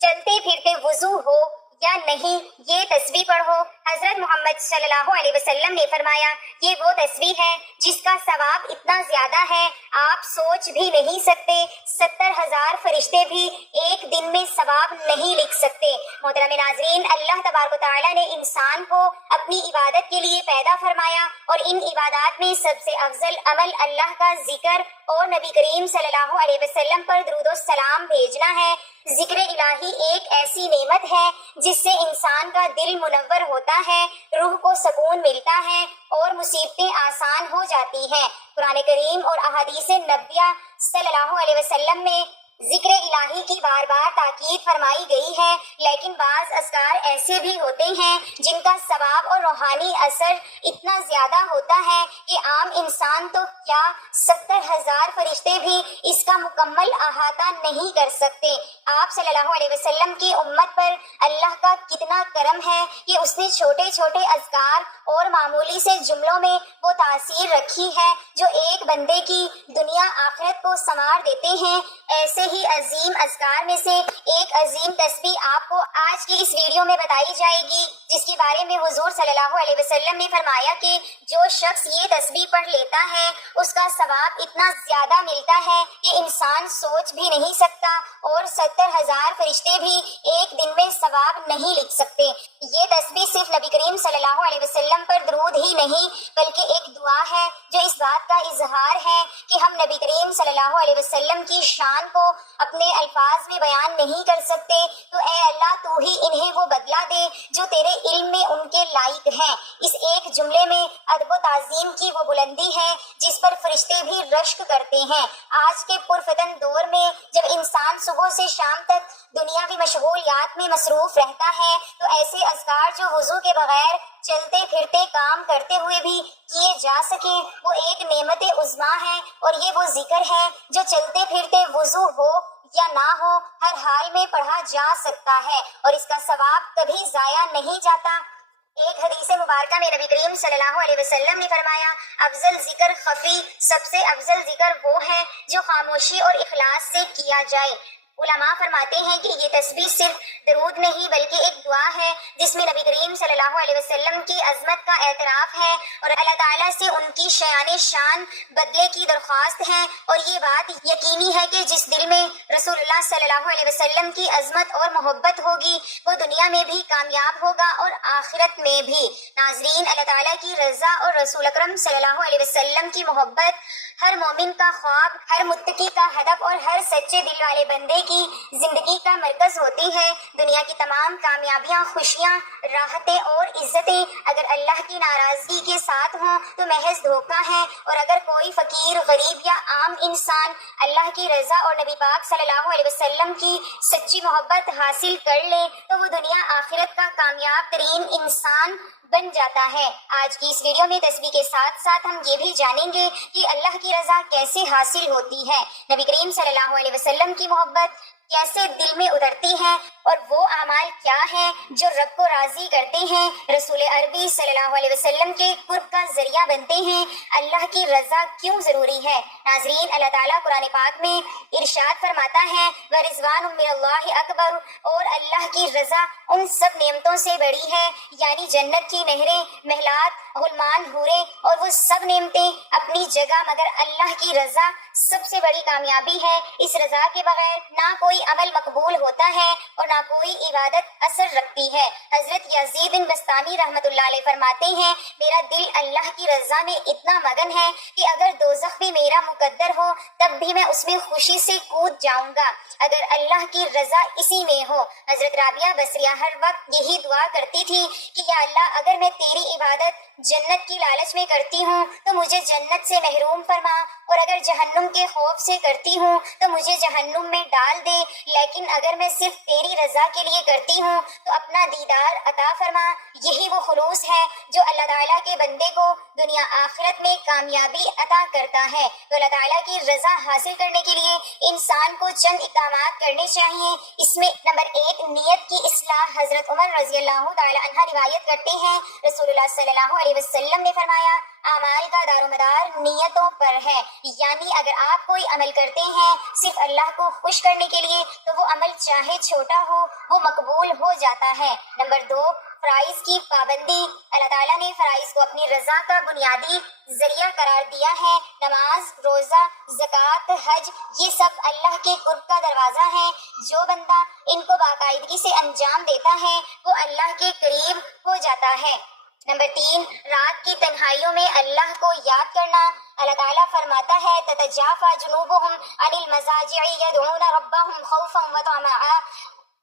چلتے پھرتے وضو ہو یا نہیں یہ تسبیح پڑھو۔ حضرت محمد صلی اللہ علیہ وسلم نے فرمایا یہ وہ تسبیح ہے جس کا ثواب اتنا زیادہ ہے آپ سوچ بھی نہیں سکتے، 70,000 فرشتے بھی ایک دن میں ثواب نہیں لکھ سکتے۔ محترم ناظرین، اللہ تبارک و تعالیٰ نے انسان کو اپنی عبادت کے لیے پیدا فرمایا اور ان عبادات میں سب سے افضل عمل اللہ کا ذکر اور نبی کریم صلی اللہ علیہ وسلم پر درود و سلام بھیجنا ہے۔ ذکر الہی ایک ایسی نعمت ہے جس سے انسان کا دل منور ہوتا ہے، روح کو سکون ملتا ہے اور مصیبتیں آسان ہو جاتی ہیں۔ قرآن کریم اور احادیث نبویہ صلی اللہ علیہ وسلم میں ذکر الہی کی بار بار تاکید فرمائی گئی ہے، لیکن بعض اذکار ایسے بھی ہوتے ہیں جن کا ثواب اور روحانی اثر اتنا زیادہ ہوتا ہے کہ عام انسان تو کیا 70,000 فرشتے بھی اس کا مکمل احاطہ نہیں کر سکتے۔ آپ صلی اللہ علیہ وسلم کی امت پر اللہ کا کتنا کرم ہے کہ اس نے چھوٹے چھوٹے اذکار اور معمولی سے جملوں میں وہ تاثیر رکھی ہے جو ایک بندے کی دنیا آخرت کو سنوار دیتے ہیں۔ ایسے ہی عظیم اذکار میں سے ایک عظیم تسبیح آپ کو آج کی اس ویڈیو میں بتائی جائے گی، جس کے بارے میں حضور صلی اللہ علیہ وسلم نے فرمایا کہ جو شخص یہ تسبیح پڑھ لیتا ہے اس کا ثواب اتنا زیادہ ملتا ہے کہ انسان سوچ بھی نہیں سکتا اور 70,000 فرشتے بھی ایک دن میں ثواب نہیں لکھ سکتے۔ یہ تسبیح صرف نبی کریم صلی اللہ علیہ وسلم پر درود ہی نہیں بلکہ ایک دعا ہے جو اس بات کا اظہار ہے کہ ہم نبی کریم صلی اللہ علیہ وسلم کی شان کو اپنے الفاظ میں بیان نہیں کر سکتے، تو اے اللہ تو ہی انہیں وہ بدلہ دے جو تیرے علم میں ان کے لائق ہیں۔ اس ایک جملے میں ادب و تعظیم کی وہ بلندی ہے جس پر فرشتے بھی رشک کرتے ہیں۔ آج کے پرفتن دور میں جب انسان صبح سے شام تک دنیاوی مشغولیات میں مصروف رہتا ہے تو ایسے اذکار جو وضو کے بغیر چلتے پھرتے کام کرتے ہوئے بھی کیے جا سکے وہ ایک نعمت عظمیٰ ہے، اور یہ وہ ذکر ہے جو چلتے پھرتے وضو ہو یا نہ ہو ہر حال میں پڑھا جا سکتا ہے اور اس کا ثواب کبھی ضائع نہیں جاتا۔ ایک حدیث مبارکہ میں نبی کریم صلی اللہ علیہ وسلم نے فرمایا افضل ذکر خفی، سب سے افضل ذکر وہ ہے جو خاموشی اور اخلاص سے کیا جائے۔ علماء فرماتے ہیں کہ یہ تسبیح صرف درود نہیں بلکہ ایک دعا ہے جس میں نبی کریم صلی اللہ علیہ وسلم کی عظمت کا اعتراف ہے اور اللہ تعالیٰ سے ان کی شایان شان بدلے کی درخواست ہے، اور یہ بات یقینی ہے کہ جس دل میں رسول اللہ صلی اللہ علیہ وسلم کی عظمت اور محبت ہوگی وہ دنیا میں بھی کامیاب ہوگا اور آخرت میں بھی۔ ناظرین، اللہ تعالیٰ کی رضا اور رسول اکرم صلی اللہ علیہ وسلم کی محبت ہر مومن کا خواب، ہر متقی کا ہدف اور ہر سچے دل والے بندے کی زندگی کا مرکز ہوتی ہے۔ دنیا کی تمام کامیابیاں، خوشیاں، راحتیں اور عزتیں اگر اللہ کی ناراضگی کے ساتھ ہوں تو محض دھوکہ ہے، اور اگر کوئی فقیر، غریب یا عام انسان اللہ کی رضا اور نبی پاک صلی اللہ علیہ وسلم کی سچی محبت حاصل کر لے تو وہ دنیا آخرت کا کامیاب ترین انسان بن جاتا ہے۔ آج کی اس ویڈیو میں تسبیح کے ساتھ ساتھ ہم یہ بھی جانیں گے کہ اللہ کی رضا کیسے حاصل ہوتی ہے، نبی کریم صلی اللہ علیہ وسلم کی محبت کیسے دل میں اترتی ہے، اور وہ اعمال کیا ہیں جو رب کو راضی کرتے ہیں، رسول عربی صلی اللہ علیہ وسلم کے قرب کا ذریعہ بنتے ہیں۔ اللہ کی رضا کیوں ضروری ہے؟ ناظرین، اللہ تعالیٰ قرآن پاک میں ارشاد فرماتا ہے وَرِضْوَانٌ مِّنَ اللَّهِ اکبر، اور اللہ کی رضا ان سب نعمتوں سے بڑی ہے، یعنی جنت کی نہریں، محلات، غلمان، حوریں اور وہ سب نعمتیں اپنی جگہ، مگر اللہ کی رضا سب سے بڑی کامیابی ہے۔ اس رضا کے بغیر نہ کوئی عمل مقبول ہوتا ہے اور نہ کوئی عبادت اثر رکھتی ہے۔ حضرت یزید بن بستامی رحمۃ اللہ علیہ فرماتے ہیں میرا دل اللہ کی رضا میں اتنا مگن ہے کہ اگر دوزخ بھی میرا مقدر ہو تب بھی میں اس میں خوشی سے کود جاؤں گا اگر اللہ کی رضا اسی میں ہو۔ حضرت رابعہ بصریہ ہر وقت یہی دعا کرتی تھی کہ یا اللہ اگر میں تیری عبادت جنت کی لالچ میں کرتی ہوں تو مجھے جنت سے محروم فرما، اور اگر جہنم کے خوف سے کرتی ہوں تو مجھے جہنم میں ڈال دے، لیکن اگر میں صرف تیری رضا کے لیے کرتی ہوں تو اپنا دیدار عطا فرما۔ یہی وہ خلوص ہے جو اللہ تعالیٰ کے بندے کو دنیا آخرت میں کامیابی عطا کرتا ہے۔ تو اللہ تعالیٰ کی رضا حاصل کرنے کے لیے انسان کو چند اقدامات کرنے چاہیے۔ اس میں نمبر 1 نیت کی اصلاح۔ حضرت عمر رضی اللہ تعالیٰ عنہ روایت کرتے ہیں رسول اللہ صلی اللہ علیہ علیہ وسلم نے فرمایا اعمال کا دار و مدار نیتوں پر ہے، یعنی اگر آپ کوئی عمل کرتے ہیں صرف اللہ کو خوش کرنے کے لیے تو وہ عمل چاہے چھوٹا ہو وہ مقبول ہو جاتا ہے۔ نمبر 2، فرائض کی پابندی۔ اللہ تعالیٰ نے فرائض کو اپنی رضا کا بنیادی ذریعہ قرار دیا ہے۔ نماز، روزہ، زکوٰۃ، حج، یہ سب اللہ کے قرب کا دروازہ ہے۔ جو بندہ ان کو باقاعدگی سے انجام دیتا ہے وہ اللہ کے قریب ہو جاتا ہے۔ نمبر 3، رات کی تنہائیوں میں اللہ کو یاد کرنا۔ اللہ تعالیٰ فرماتا ہے تتجافى جنوبهم عن المضاجع يدعون ربهم خوفا وطمعا،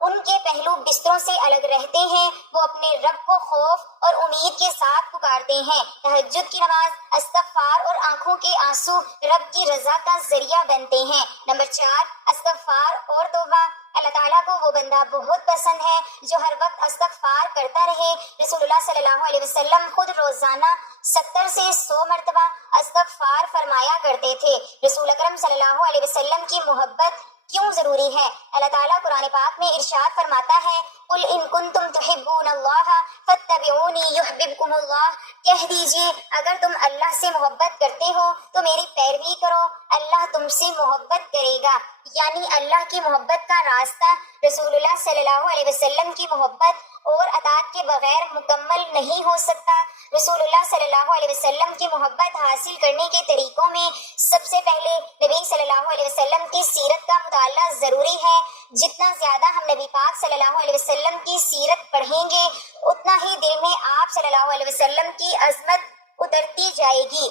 ان کے پہلو بستروں سے الگ رہتے ہیں، وہ اپنے رب کو خوف اور امید کے ساتھ پکارتے ہیں۔ تہجد کی نماز، استغفار اور آنکھوں کے آنسو رب کی رضا کا ذریعہ بنتے ہیں۔ نمبر 4، استغفار اور توبہ۔ اللہ تعالیٰ کو وہ بندہ بہت پسند ہے جو ہر وقت استغفار کرتا رہے۔ رسول اللہ صلی اللہ علیہ وسلم خود روزانہ 70 سے 100 مرتبہ استغفار فرمایا کرتے تھے۔ رسول اکرم صلی اللہ علیہ وسلم کی محبت کیوں ضروری ہے؟ اللہ تعالیٰ قرآن پاک میں ارشاد فرماتا ہے قل ان کنتم تحبون اللہ فاتبعونی یحببکم اللہ، کہہ دیجئے اگر تم اللہ سے محبت کرتے ہو تو میری پیروی کرو، اللہ تم سے محبت کرے گا۔ یعنی اللہ کی محبت کا راستہ رسول اللہ صلی اللہ علیہ وسلم کی محبت اور اطاعت کے بغیر مکمل نہیں ہو سکتا۔ رسول اللہ صلی اللہ علیہ وسلم کی محبت حاصل کرنے کے طریقوں میں سب سے پہلے نبی صلی اللہ علیہ وسلم کی سیرت کا مطالعہ ضروری ہے۔ جتنا زیادہ ہم نبی پاک صلی اللہ علیہ وسلم کی سیرت پڑھیں گے اتنا ہی دل میں آپ صلی اللہ علیہ وسلم کی عظمت اترتی جائے گی۔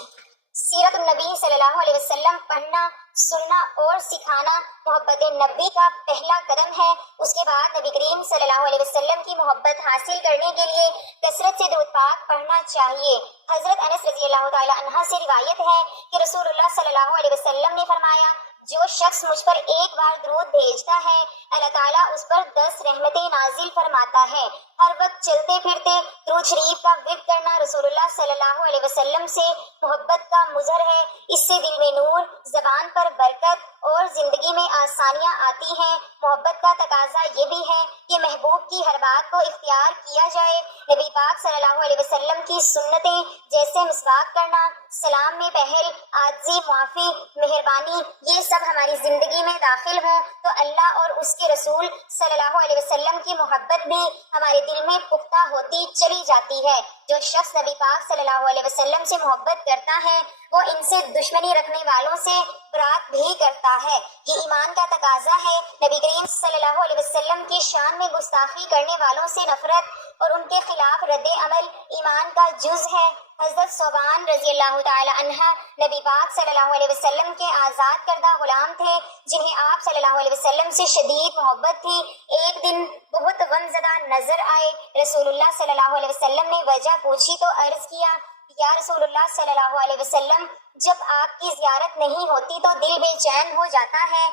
سیرت النبی صلی اللہ علیہ وسلم پڑھنا، سننا اور سکھانا محبت نبی کا پہلا قدم ہے۔ اس کے بعد نبی کریم صلی اللہ علیہ وسلم کی محبت حاصل کرنے کے لیے کثرت سے درود پاک پڑھنا چاہیے۔ حضرت انس رضی اللہ تعالی عنہ سے روایت ہے کہ رسول اللہ صلی اللہ علیہ وسلم نے فرمایا جو شخص مجھ پر ایک بار درود بھیجتا ہے اللہ تعالیٰ اس پر 10 رحمتیں نازل فرماتا ہے۔ ہر وقت چلتے پھرتے درود شریف کا ورد کرنا رسول اللہ صلی اللہ علیہ وسلم سے محبت کا مظہر ہے۔ اس سے دل میں نور، زبان پر برکت اور زندگی میں آسانیاں آتی ہیں۔ محبت کا تقاضا یہ بھی ہے کہ محبوب کی ہر بات کو اختیار کیا جائے۔ نبی پاک صلی اللہ علیہ وسلم کی سنتیں جیسے مسواک کرنا، سلام میں پہل، عاجزی، معافی، مہربانی، یہ سب ہماری زندگی میں داخل ہوں تو اللہ اور اس کے رسول صلی اللہ علیہ وسلم کی محبت بھی ہمارے دل میں پختہ ہوتی چلی جاتی ہے۔ جو شخص نبی پاک صلی اللہ علیہ وسلم سے محبت کرتا ہے وہ ان سے دشمنی رکھنے والوں سے برات بھی کرتا ہے۔ یہ ایمان کا تقاضا ہے۔ نبی کریم صلی اللہ علیہ وسلم کی شان میں گستاخی کرنے والوں سے نفرت اور ان کے خلاف رد عمل ایمان کا جز ہے۔ حضرت ثوبان رضی اللہ تعالی عنہ نبی پاک صلی اللہ علیہ وسلم کے آزاد کردہ غلام تھے جنہیں آپ صلی اللہ علیہ وسلم سے شدید محبت تھی۔ ایک دن بہت غمزدہ نظر آئے۔ رسول اللہ صلی اللہ علیہ وسلم نے وجہ پوچھی تو عرض کیا یا رسول اللہ صلی اللہ علیہ وسلم جب آپ کی زیارت نہیں ہوتی تو دل بے چین ہو جاتا ہے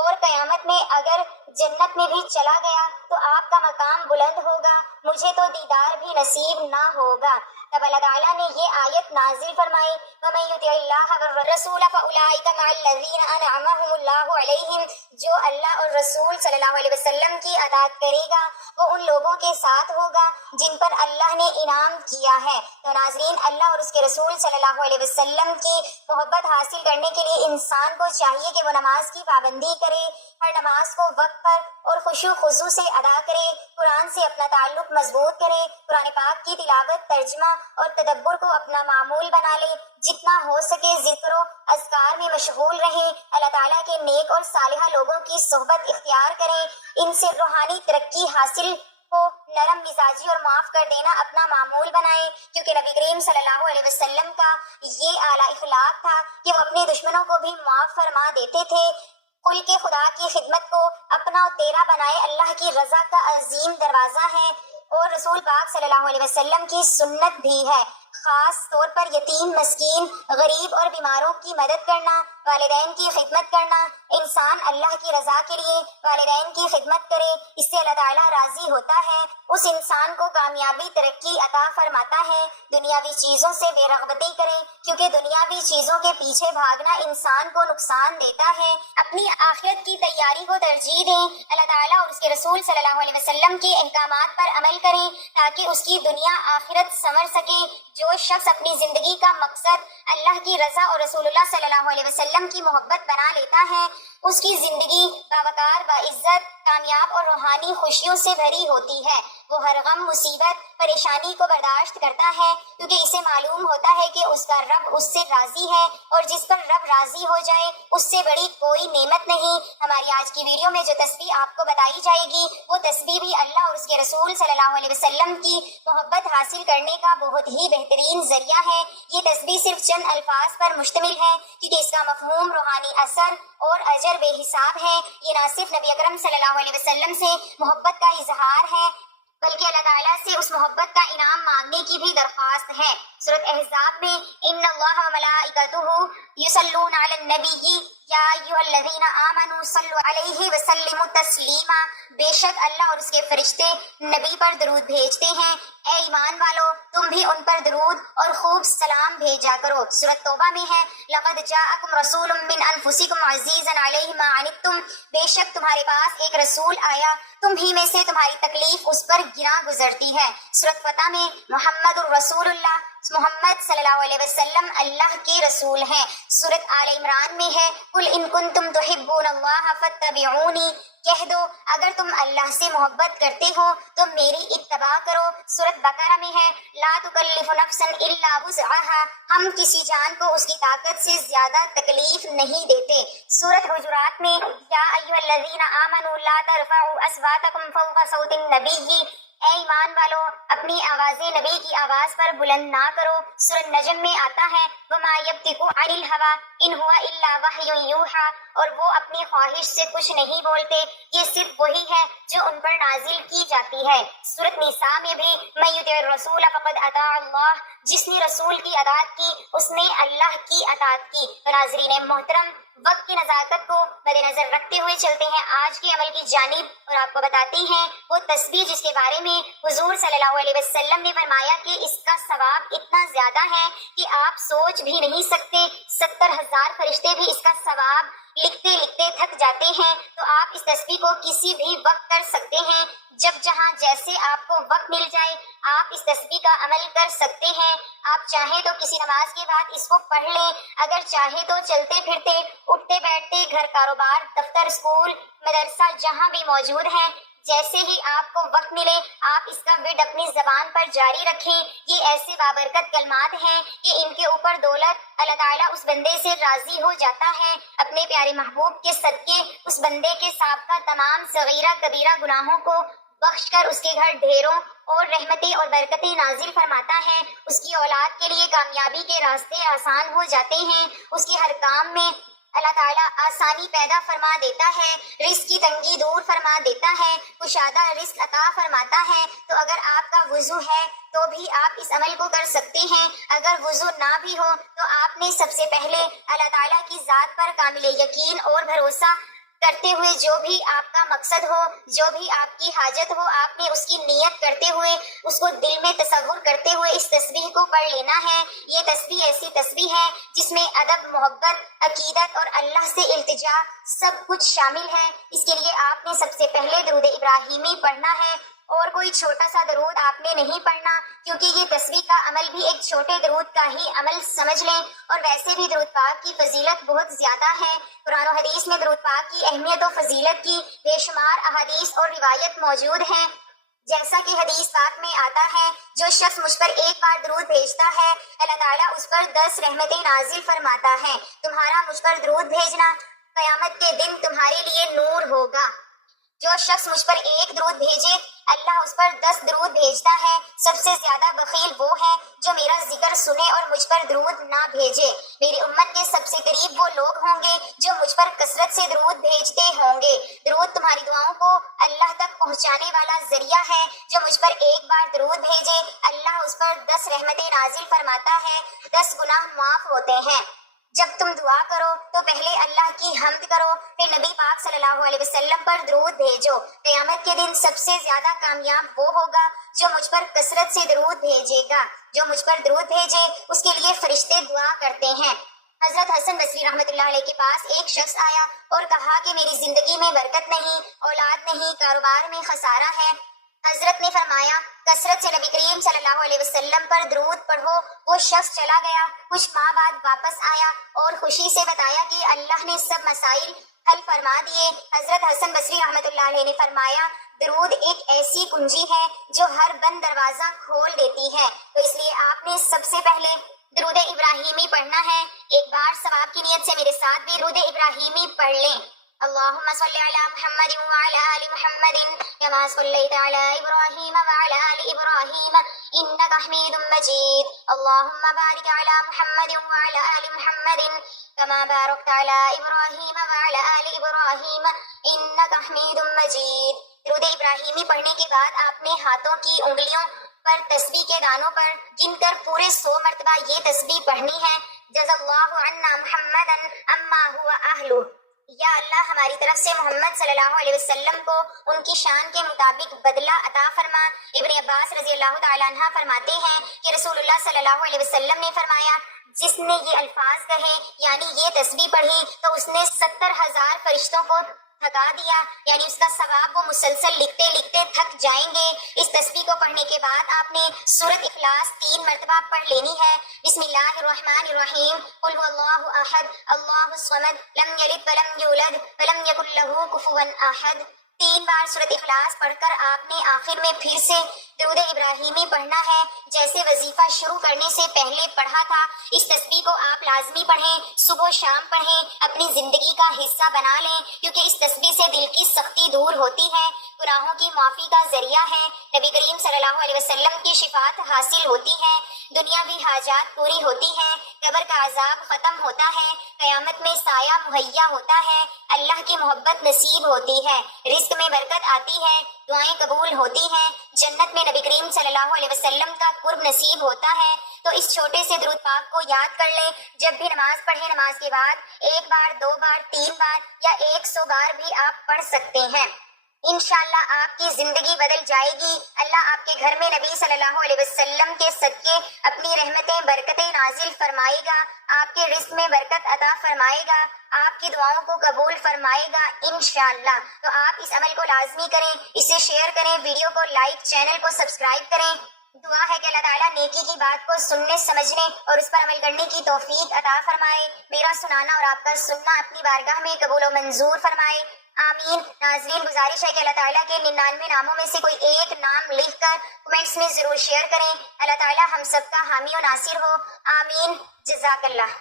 اور قیامت میں اگر جنت میں بھی چلا گیا تو آپ کا مقام بلند ہوگا، مجھے تو دیدار بھی نصیب نہ ہوگا۔ تب اللہ تعالیٰ نے یہ آیت نازل فرمائی وَمَن يُطِعِ اللَّهَ وَالرَّسُولَ فَأُولَٰئِكَ مَعَ الَّذِينَ أَنْعَمَ اللَّهُ عَلَيْهِمْ، جو اللہ اور رسول صلی اللہ علیہ وسلم کی اطاعت کرے گا وہ ان لوگوں کے ساتھ ہوگا جن پر اللہ نے انعام کیا ہے۔ تو ناظرین، اللہ اور اس کے رسول صلی اللہ علیہ وسلم کی محبت حاصل کرنے کے لیے انسان کو چاہیے کہ وہ نماز کی پابندی کرے، ہر نماز کو وقت پر اور خشوع خضوع سے ادا کرے، قرآن سے اپنا تعلق مضبوط کرے، قرآن پاک کی تلاوت، ترجمہ اور تدبر کو اپنا معمول بنا لے، جتنا ہو سکے ذکر و اذکار میں مشغول رہے، اللہ تعالیٰ کے نیک اور صالحہ لوگوں کی صحبت اختیار کریں، ان سے روحانی ترقی حاصل کو نرم مزاجی اور معاف کر دینا اپنا معمول بنائیں، کیونکہ نبی کریم صلی اللہ علیہ وسلم کا یہ اعلیٰ اخلاق تھا کہ وہ اپنے دشمنوں کو بھی معاف فرما دیتے تھے۔ کل کے خدا کی خدمت کو اپنا و تیرا بنائے اللہ کی رضا کا عظیم دروازہ ہے اور رسول پاک صلی اللہ علیہ وسلم کی سنت بھی ہے۔ خاص طور پر یتیم، مسکین، غریب اور بیماروں کی مدد کرنا والدین کی خدمت کرنا، انسان اللہ کی رضا کے لیے والدین کی خدمت کرے، اس سے اللہ تعالیٰ راضی ہوتا ہے، اس انسان کو کامیابی ترقی عطا فرماتا ہے۔ دنیاوی چیزوں سے بے رغبتی کرے، کیونکہ دنیاوی چیزوں کے پیچھے بھاگنا انسان کو نقصان دیتا ہے۔ اپنی آخرت کی تیاری کو ترجیح دیں، اللہ تعالیٰ اور اس کے رسول صلی اللہ علیہ وسلم کے احکامات پر عمل کریں تاکہ اس کی دنیا آخرت سنور سکے۔ جو شخص اپنی زندگی کا مقصد اللہ کی رضا اور رسول اللہ صلی اللہ علیہ وسلم کی محبت بنا لیتا ہے، اس کی زندگی باوقار، باعزت، کامیاب اور روحانی خوشیوں سے بھری ہوتی ہے۔ وہ ہر غم، مصیبت، پریشانی کو برداشت کرتا ہے کیونکہ اسے معلوم ہوتا ہے کہ اس کا رب اس سے راضی ہے، اور جس پر رب راضی ہو جائے اس سے بڑی کوئی نعمت نہیں۔ ہماری آج کی ویڈیو میں جو تسبیح آپ کو بتائی جائے گی وہ تسبیح بھی اللہ اور اس کے رسول صلی اللہ علیہ وسلم کی محبت حاصل کرنے کا بہت ہی بہترین ذریعہ ہے۔ یہ تسبیح صرف چند الفاظ پر مشتمل ہے کیونکہ اس کا مفہوم، روحانی اثر اور اجر بے حساب ہے۔ یہ نہ صرف نبی اکرم صلی اللہ علیہ وسلم سے محبت کا اظہار ہے بلکہ اللہ تعالیٰ سے اس محبت کا انعام مانگنے کی بھی درخواست ہے۔ سورۃ احزاب میں ان اللہ وملائکتہ یصلون علی النبی یا ایھا الذین آمنوا صلوا علیہ وسلموا تسلیما، بے شک اللہ اور اس کے فرشتے نبی پر درود بھیجتے ہیں، اے ایمان والو تم بھی ان پر درود اور خوب سلام بھیجا کرو۔ سورۃ توبہ میں ہے لقد جاءکم رسول من انفسکم عزیز علیہ ما عنتم، بے شک تمہارے پاس ایک رسول آیا، تم ہی میں سے تمہاری تکلیف اس پر گراں گزرتی ہے۔ سورۃ فتح میں محمد الرسول اللہ، محمد صلی اللہ علیہ وسلم اللہ کے رسول ہیں۔ سورۃ آل عمران میں ہے قل ان کنتم تحبون اللہ فاتبعونی، کہہ دو اگر تم اللہ سے محبت کرتے ہو تو میری اتباع کرو۔ سورۃ بقرہ میں ہے لا تکلف نفسا الا وسعها، ہم کسی جان کو اس کی طاقت سے زیادہ تکلیف نہیں دیتے۔ سورۃ حجرات میں یا ایھا الذین آمنوا لا ترفعوا اصواتکم فوق صوت النبی، اے ایمان والو اپنی آوازیں نبی کی آواز پر بلند نہ کرو۔ سورۃ نجم میں آتا ہے وما ينطق عن الهوى ان هو الا وحی یوحی، اور وہ اپنی خواہش سے کچھ نہیں بولتے، یہ صرف وہی ہے جو ان پر نازل کی جاتی ہے۔ سورۃ نساء میں بھی من یطع الرسول فقد اطاع اللہ، جس نے رسول کی اطاعت کی اس نے اللہ کی اطاعت کی۔ تو ناظرین محترم، وقت کی نزاکت کو مد نظر رکھتے ہوئے چلتے ہیں آج کے عمل کی جانب اور آپ کو بتاتے ہیں وہ تسبیح جس کے بارے میں حضور صلی اللہ علیہ وسلم نے فرمایا کہ اس کا ثواب اتنا زیادہ ہے کہ آپ سوچ بھی نہیں سکتے۔ 70,000 فرشتے بھی اس کا ثواب لکھتے لکھتے تھک جاتے ہیں۔ تو آپ اس تسبیح کو کسی بھی وقت کر سکتے ہیں، جب جہاں جیسے آپ کو وقت مل جائے آپ اس تسبیح کا عمل کر سکتے ہیں۔ آپ چاہیں تو کسی نماز کے بعد اس کو پڑھ لیں، اگر چاہیں تو چلتے پھرتے، اٹھتے بیٹھتے، گھر، کاروبار، دفتر، اسکول، مدرسہ جہاں بھی موجود ہیں، جیسے ہی آپ کو وقت ملے آپ اس کا ورد اپنی زبان پر جاری رکھیں۔ یہ ایسے بابرکت کلمات ہیں کہ ان کے اوپر دولت اللہ تعالیٰ اس بندے سے راضی ہو جاتا ہے، اپنے پیارے محبوب کے صدقے اس بندے کے سابقہ تمام صغیرہ کبیرہ گناہوں کو بخش کر اس کے گھر ڈھیروں اور رحمتیں اور برکتیں نازل فرماتا ہے۔ اس کی اولاد کے لیے کامیابی کے راستے آسان ہو جاتے ہیں، اس کے ہر کام میں اللہ تعالیٰ آسانی پیدا فرما دیتا ہے، رزق کی تنگی دور فرما دیتا ہے، کشادہ رزق عطا فرماتا ہے۔ تو اگر آپ کا وضو ہے تو بھی آپ اس عمل کو کر سکتے ہیں، اگر وضو نہ بھی ہو تو آپ نے سب سے پہلے اللہ تعالیٰ کی ذات پر کامل یقین اور بھروسہ کرتے ہوئے جو بھی آپ کا مقصد ہو، جو بھی آپ کی حاجت ہو، آپ نے اس کی نیت کرتے ہوئے اس کو دل میں تصور کرتے ہوئے اس تسبیح کو پڑھ لینا ہے۔ یہ تسبیح ایسی تسبیح ہے جس میں ادب، محبت، عقیدت اور اللہ سے التجا سب کچھ شامل ہے۔ اس کے لیے آپ نے سب سے پہلے درود ابراہیمی پڑھنا ہے، اور کوئی چھوٹا سا درود آپ نے نہیں پڑھنا، کیونکہ یہ تسبیح کا عمل بھی ایک چھوٹے درود کا ہی عمل سمجھ لیں، اور ویسے بھی درود پاک کی فضیلت بہت زیادہ ہے۔ قرآن و حدیث میں درود پاک کی اہمیت و فضیلت کی بے شمار احادیث اور روایت موجود ہیں، جیسا کہ حدیث پاک میں آتا ہے جو شخص مجھ پر ایک بار درود بھیجتا ہے اللہ تعالیٰ اس پر 10 رحمتیں نازل فرماتا ہے۔ تمہارا مجھ پر درود بھیجنا قیامت کے دن تمہارے لیے نور ہوگا۔ جو شخص مجھ پر ایک درود بھیجے اللہ اس پر 10 درود بھیجتا ہے۔ سب سے زیادہ بخیل وہ ہے جو میرا ذکر سنے اور مجھ پر درود نہ بھیجے۔ میری امت کے سب سے قریب وہ لوگ ہوں گے جو مجھ پر کثرت سے درود بھیجتے ہوں گے۔ درود تمہاری دعاؤں کو اللہ تک پہنچانے والا ذریعہ ہے۔ جو مجھ پر ایک بار درود بھیجے اللہ اس پر 10 رحمتیں نازل فرماتا ہے، 10 گناہ معاف ہوتے ہیں۔ جب تم دعا کرو تو پہلے اللہ کی حمد کرو، پھر نبی پاک صلی اللہ علیہ وسلم پر درود بھیجو۔ قیامت کے دن سب سے زیادہ کامیاب وہ ہوگا جو مجھ پر کثرت سے درود بھیجے گا۔ جو مجھ پر درود بھیجے اس کے لیے فرشتے دعا کرتے ہیں۔ حضرت حسن بصری رحمۃ اللہ علیہ کے پاس ایک شخص آیا اور کہا کہ میری زندگی میں برکت نہیں، اولاد نہیں، کاروبار میں خسارہ ہے۔ حضرت نے فرمایا کثرت سے نبی کریم صلی اللہ علیہ وسلم پر درود پڑھو۔ وہ شخص چلا گیا، کچھ ماہ بعد واپس آیا اور خوشی سے بتایا کہ اللہ نے سب مسائل حل فرما دیے۔ حضرت حسن بصری رحمۃ اللہ علیہ نے فرمایا درود ایک ایسی کنجی ہے جو ہر بند دروازہ کھول دیتی ہے، تو اس لیے آپ نے سب سے پہلے درود ابراہیمی پڑھنا ہے۔ ایک بار ثواب کی نیت سے میرے ساتھ بھی درود ابراہیمی پڑھ لیں۔ اللهم صل على محمد وعلى آل محمد كما صليت على إبراهيم وعلى آل إبراهيم إنك حميد مجيد اللهم بارك على محمد وعلى آل محمد كما باركت على إبراهيم وعلى آل إبراهيم إنك حميد مجيد۔ درود ابراہیمی پڑھنے کے بعد آپ نے ہاتھوں کی انگلیوں پر تسبیح کے دانوں پر گن کر پورے 100 مرتبہ یہ تسبیح پڑھنی ہے۔ جزا اللہ عنا محمدا اما هو اہلہ، یا اللہ ہماری طرف سے محمد صلی اللہ علیہ وسلم کو ان کی شان کے مطابق بدلہ عطا فرما۔ ابن عباس رضی اللہ تعالیٰ عنہ فرماتے ہیں کہ رسول اللہ صلی اللہ علیہ وسلم نے فرمایا جس نے یہ الفاظ کہے یعنی یہ تسبیح پڑھی تو اس نے 70,000 فرشتوں کو تھکا دیا، یعنی اس کا ثواب وہ مسلسل لکھتے لکھتے تھک جائیں گے۔ اس تسبیح کو پڑھنے کے بعد آپ نے سورۃ اخلاص 3 مرتبہ پڑھ لینی ہے۔ بسم اللہ الرحمن الرحیم، قل هو اللہ احد اللہ الصمد لم یلد ولم یولد ولم یکن لہ کفوا احد۔ 3 بار سورۃ اخلاص پڑھ کر آپ نے آخر میں پھر سے درود ابراہیمی پڑھنا ہے جیسے وظیفہ شروع کرنے سے پہلے پڑھا تھا۔ اس تسبیح کو آپ لازمی پڑھیں، صبح و شام پڑھیں، اپنی زندگی کا حصہ بنا لیں، کیونکہ اس تسبیح سے دل کی سختی دور ہوتی ہے، گناہوں کی معافی کا ذریعہ ہے، نبی کریم صلی اللہ علیہ وسلم کی شفاعت حاصل ہوتی ہے، دنیاوی حاجات پوری ہوتی ہیں، قبر کا عذاب ختم ہوتا ہے، قیامت میں سایہ مہیا ہوتا ہے، اللہ کی محبت نصیب ہوتی ہے، رزق میں برکت آتی ہے، دعائیں قبول ہوتی ہیں، جنت میں نبی کریم صلی اللہ علیہ وسلم کا قرب نصیب ہوتا ہے۔ تو اس چھوٹے سے درود پاک کو یاد کر لیں، جب بھی نماز پڑھیں نماز کے بعد 1 بار 2 بار 3 بار یا 100 بار بھی آپ پڑھ سکتے ہیں۔ انشاءاللہ آپ کی زندگی بدل جائے گی۔ اللہ آپ کے گھر میں نبی صلی اللہ علیہ وسلم کے صدقے اپنی رحمتیں برکتیں نازل فرمائے گا، آپ کے رزق میں برکت عطا فرمائے گا، آپ کی دعاؤں کو قبول فرمائے گا انشاءاللہ۔ تو آپ اس عمل کو لازمی کریں، اسے شیئر کریں، ویڈیو کو لائک، چینل کو سبسکرائب کریں۔ دعا ہے کہ اللہ تعالیٰ نیکی کی بات کو سننے سمجھنے اور اس پر عمل کرنے کی توفیق عطا فرمائے، میرا سنانا اور آپ کا سننا اپنی بارگاہ میں قبول و منظور فرمائے، آمین۔ ناظرین گزارش ہے کہ اللہ تعالیٰ کے 99 ناموں میں سے کوئی ایک نام لکھ کر کمنٹس میں ضرور شیئر کریں۔ اللہ تعالیٰ ہم سب کا حامی و ناصر ہو، آمین۔ جزاک اللہ۔